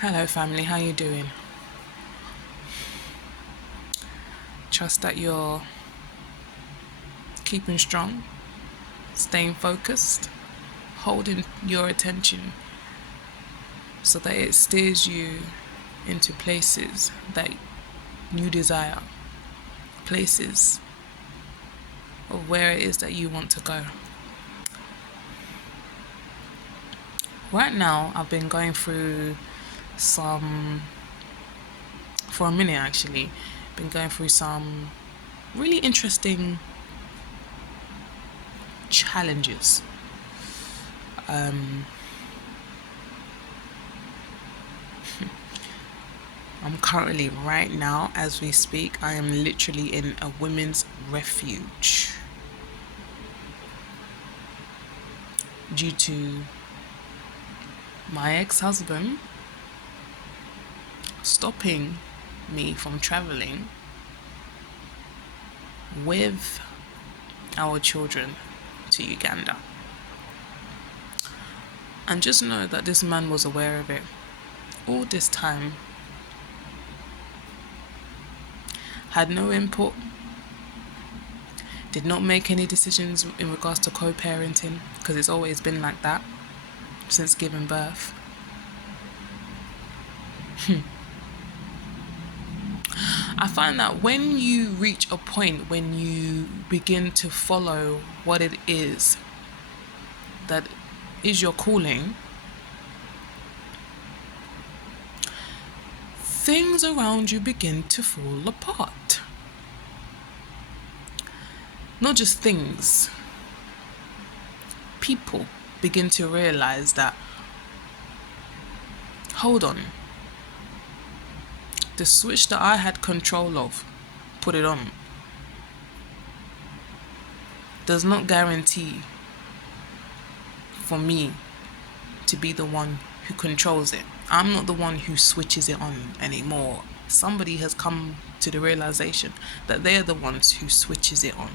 Hello family, how you doing? Trust that you're keeping strong, staying focused, holding your attention so that it steers you into places that you desire, places of where it is that you want to go. Right now, I've been going through for a minute actually, been going through some really interesting challenges. I'm currently, right now, as we speak, I am literally in a women's refuge due to my ex-husband stopping me from traveling with our children to Uganda. And just know that this man was aware of it all this time, had no input, did not make any decisions in regards to co-parenting, because it's always been like that since giving birth. I find that when you reach a point when you begin to follow what it is that is your calling, things around you begin to fall apart. Not just things, people begin to realize that, hold on, the switch that I had control of, put it on, does not guarantee for me to be the one who controls it. I'm not the one who switches it on anymore. Somebody has come to the realization that they're the ones who switches it on.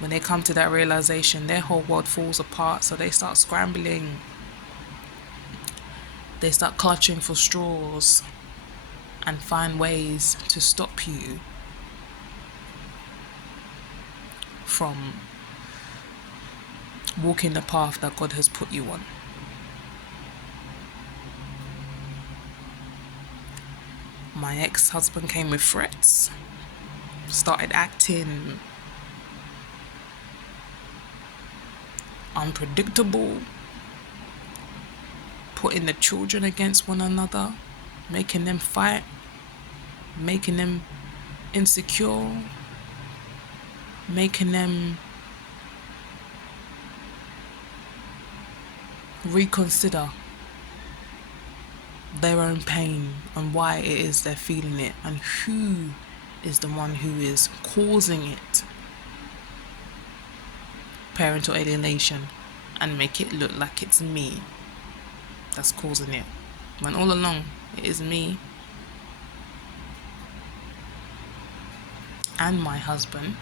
When they come to that realization, their whole world falls apart, so they start scrambling. They start clutching for straws and find ways to stop you from walking the path that God has put you on. My ex-husband came with threats, started acting unpredictable, putting the children against one another, making them fight, making them insecure, making them reconsider their own pain and why it is they're feeling it and who is the one who is causing it. Parental alienation, and make it look like it's me that's causing it, when all along it is me and my husband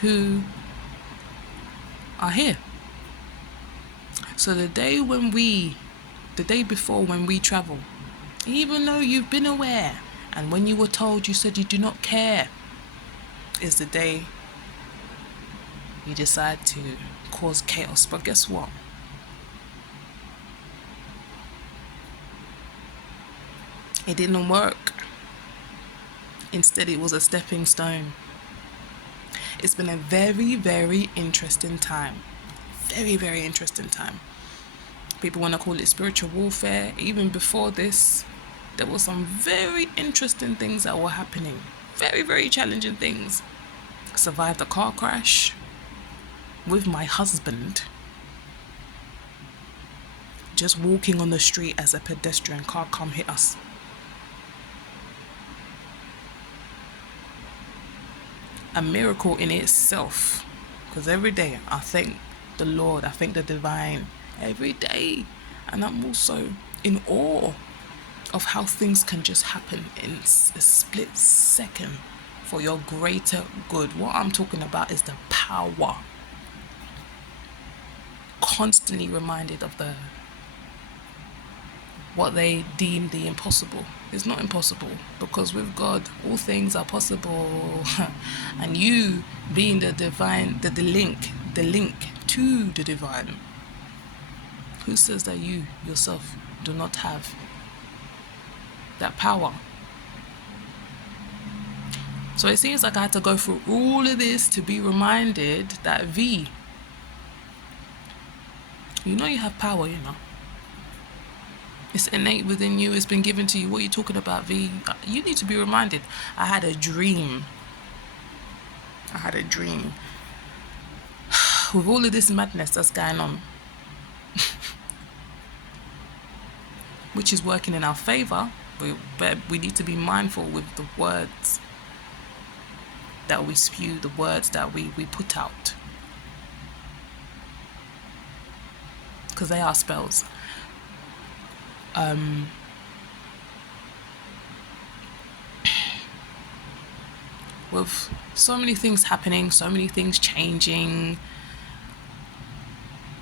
who are here. So the day before when we travel, even though you've been aware and when you were told you said you do not care, is the day you decide to cause chaos. But guess what? It didn't work. Instead, it was a stepping stone. It's been a very, very interesting time. Very, very interesting time. People want to call it spiritual warfare. Even before this, there were some very interesting things that were happening. Very, very challenging things. Survived a car crash with my husband. Just walking on the street as a pedestrian car come hit us. A miracle in itself. Because every day I thank the Lord, I thank the divine every day. And I'm also in awe of how things can just happen in a split second for your greater good. What I'm talking about is the power constantly reminded of the what they deem the impossible. It's not impossible, because with God all things are possible. And you being the divine, the link to the divine, who says that you yourself do not have that power? So it seems like I had to go through all of this to be reminded that V, you know you have power, you know. It's innate within you. It's been given to you. What are you talking about, V? You need to be reminded. I had a dream. With all of this madness that's going on, which is working in our favor, but we need to be mindful with the words that we spew, the words that we put out. Because they are spells. With so many things happening, so many things changing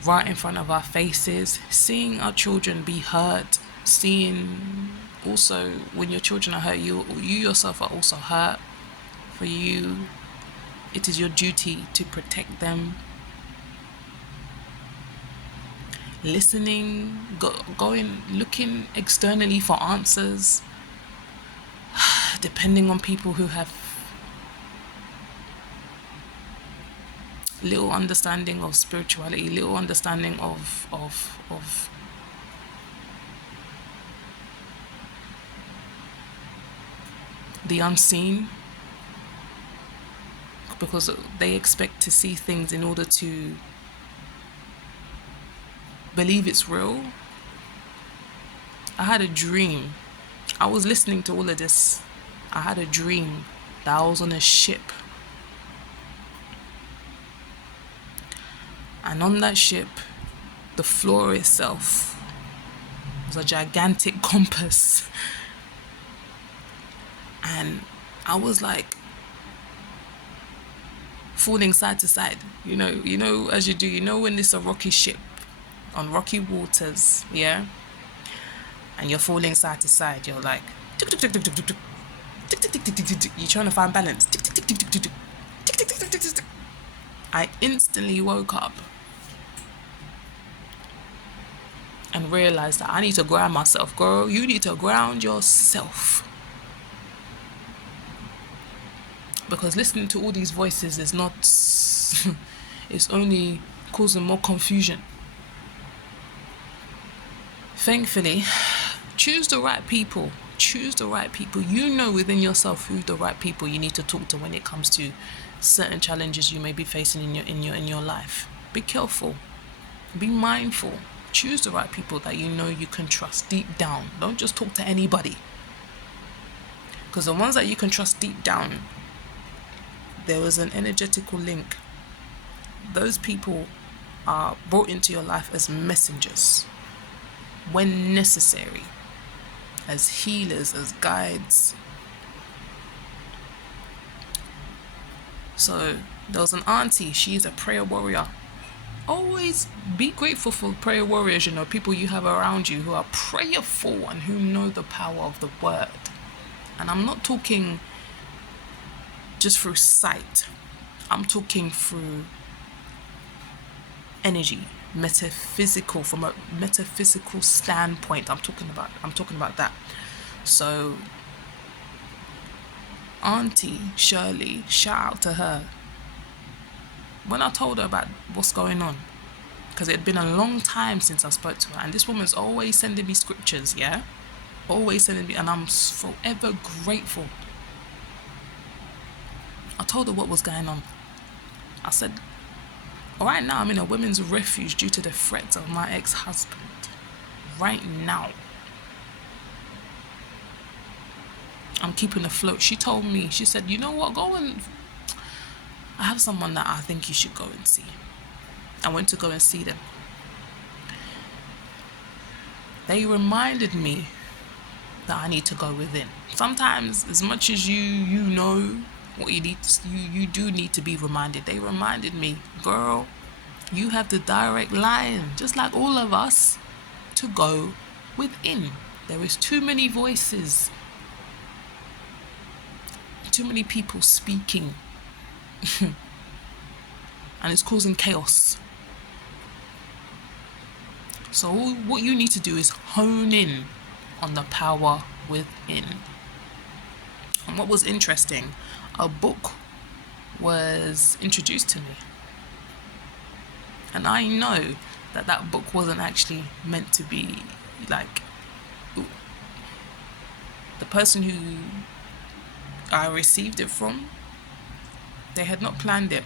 right in front of our faces, seeing our children be hurt, seeing also when your children are hurt, you yourself are also hurt. For you, it is your duty to protect them. Listening, going, looking externally for answers, depending on people who have little understanding of spirituality, little understanding of the unseen, because they expect to see things in order to believe it's real. I had a dream. I was listening to all of this. I had a dream that I was on a ship. And on that ship, the floor itself was a gigantic compass. And I was like falling side to side. You know, as you do, when it's a rocky ship on rocky waters, yeah? And you're falling side to side, you're like, you're trying to find balance. I instantly woke up and realized that I need to ground myself. Girl, you need to ground yourself. Because listening to all these voices is not, it's only causing more confusion. Thankfully, choose the right people. You know within yourself who the right people you need to talk to when it comes to certain challenges you may be facing in your life. Be careful. Be mindful. Choose the right people that you know you can trust deep down. Don't just talk to anybody. Because the ones that you can trust deep down, there was an energetical link. Those people are brought into your life as messengers when necessary, as healers, as guides. So there was an auntie, she's a prayer warrior. Always be grateful for prayer warriors, people you have around you who are prayerful and who know the power of the word. And I'm not talking just through sight. I'm talking through energy, metaphysical, from a metaphysical standpoint. I'm talking about that. So Auntie Shirley, shout out to her. When I told her about what's going on, because it had been a long time since I spoke to her, and this woman's always sending me scriptures, yeah? Always sending me, and I'm forever grateful. I told her what was going on. I said, right now I'm in a women's refuge due to the threats of my ex-husband. Right now. I'm keeping afloat. She told me, she said, you know what, I have someone that I think you should go and see. I went to go and see them. They reminded me that I need to go within. Sometimes, as much as you know what you need, you do need to be reminded. They reminded me, girl, You have the direct line, just like all of us, to go within. There is too many voices, too many people speaking, and it's causing chaos. So what you need to do is hone in on the power within. And what was interesting, a book was introduced to me. And I know that that book wasn't actually meant to be like, the person who I received it from, they had not planned it.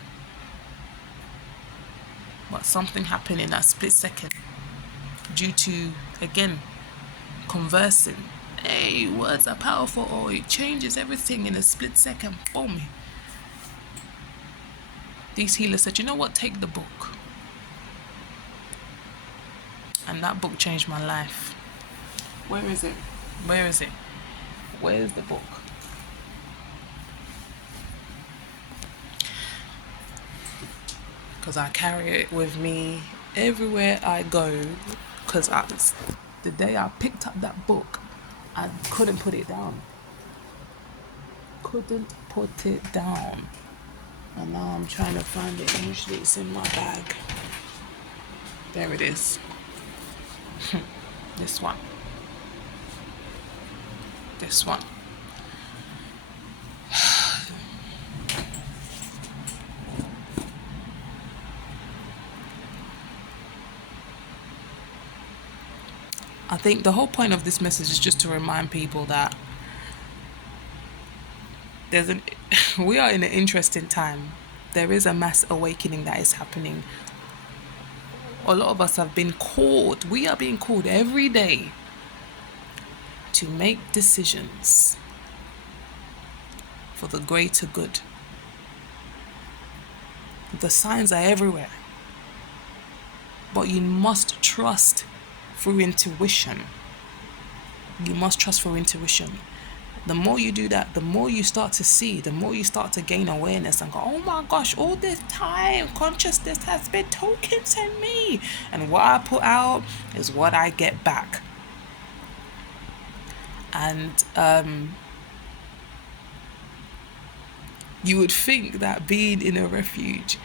But something happened in that split second due to, again, conversing. Hey, words are powerful. Oh, it changes everything in a split second. Boom. These healers said, you know what, take the book. And that book changed my life. Where is it? Where is it? Where is the book? Because I carry it with me everywhere I go. Because the day I picked up that book, I couldn't put it down. Couldn't put it down. And now I'm trying to find it. Usually it's in my bag. There it is. This one. This one. I think the whole point of this message is just to remind people that we are in an interesting time. There is a mass awakening that is happening. A lot of us have been called. We are being called every day to make decisions for the greater good. The signs are everywhere. But you must trust through intuition. You must trust through intuition. The more you do that, the more you start to see, the more you start to gain awareness and go, oh my gosh, all this time consciousness has been talking to me. And what I put out is what I get back. And you would think that being in a refuge,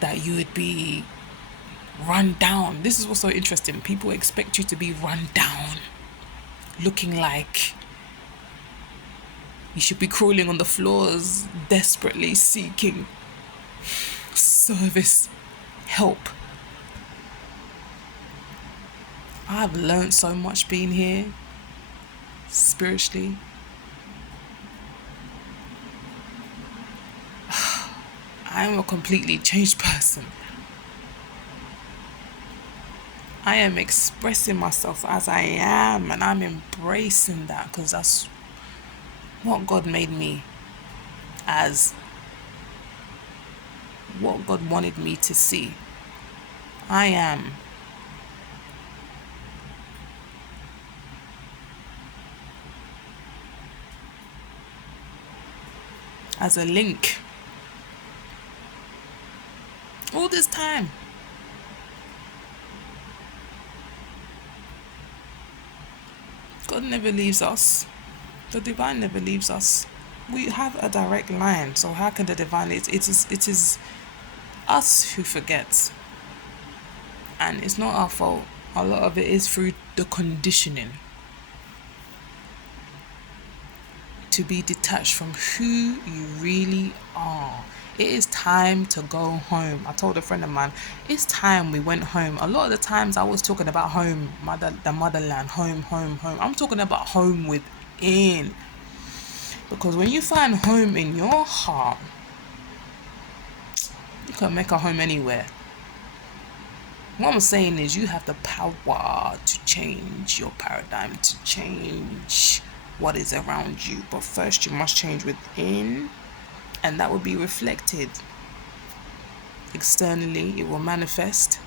that you would be run down. This is what's so interesting. People expect you to be run down, looking like you should be crawling on the floors, desperately seeking service, help. I've learned so much being here, spiritually. I am a completely changed person. I am expressing myself as I am, and I'm embracing that because that's what God made me as, what God wanted me to see. I am. As a link. All this time. God never leaves us. The divine never leaves us. We have a direct line, so how can the divine? It is us who forgets, and it's not our fault. A lot of it is through the conditioning to be detached from who you really are. It is time to go home. I told a friend of mine, it's time we went home. A lot of the times I was talking about home, the motherland, home. I'm talking about home within. Because when you find home in your heart, you can make a home anywhere. What I'm saying is you have the power to change your paradigm, to change what is around you. But first you must change within. And that will be reflected externally. It will manifest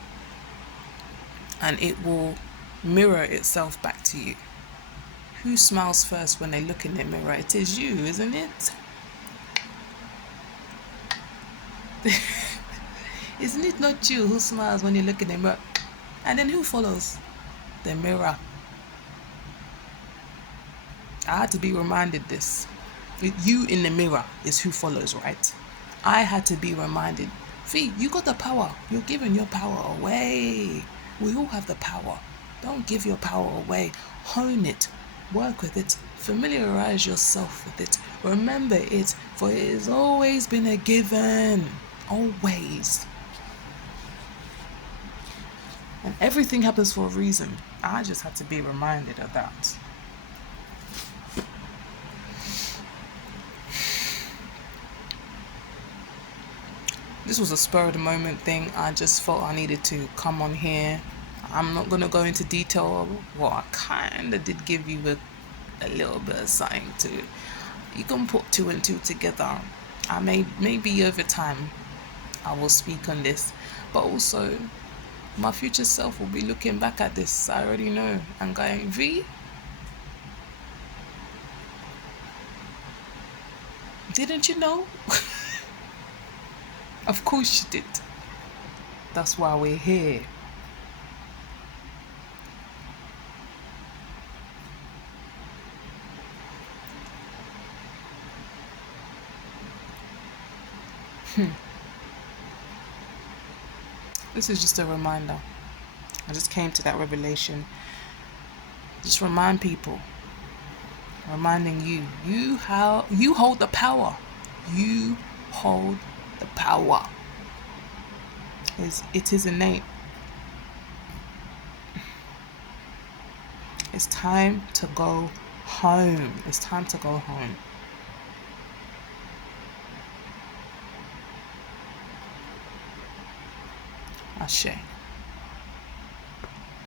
and it will mirror itself back to you. Who smiles first when they look in the mirror? It is you, isn't it? Isn't it not you who smiles when you look in the mirror? And then who follows? The mirror. I had to be reminded this. You in the mirror is who follows, right? I had to be reminded, V, you got the power. You're giving your power away. We all have the power. Don't give your power away. Hone it. Work with it. Familiarize yourself with it. Remember it, for it has always been a given. Always. And everything happens for a reason. I just had to be reminded of that. This was a spur of the moment thing. I just felt I needed to come on here. I'm not going to go into detail. Well, I kind of did give you a little bit of something to. You can put two and two together. Maybe over time I will speak on this. But also, my future self will be looking back at this. I already know. And going, V, didn't you know? Of course you did. That's why we're here. This is just a reminder. I just came to that revelation. Just remind people. Reminding you. You hold the power. You hold the power. It is innate. It's time to go home. It's time to go home. Ashe.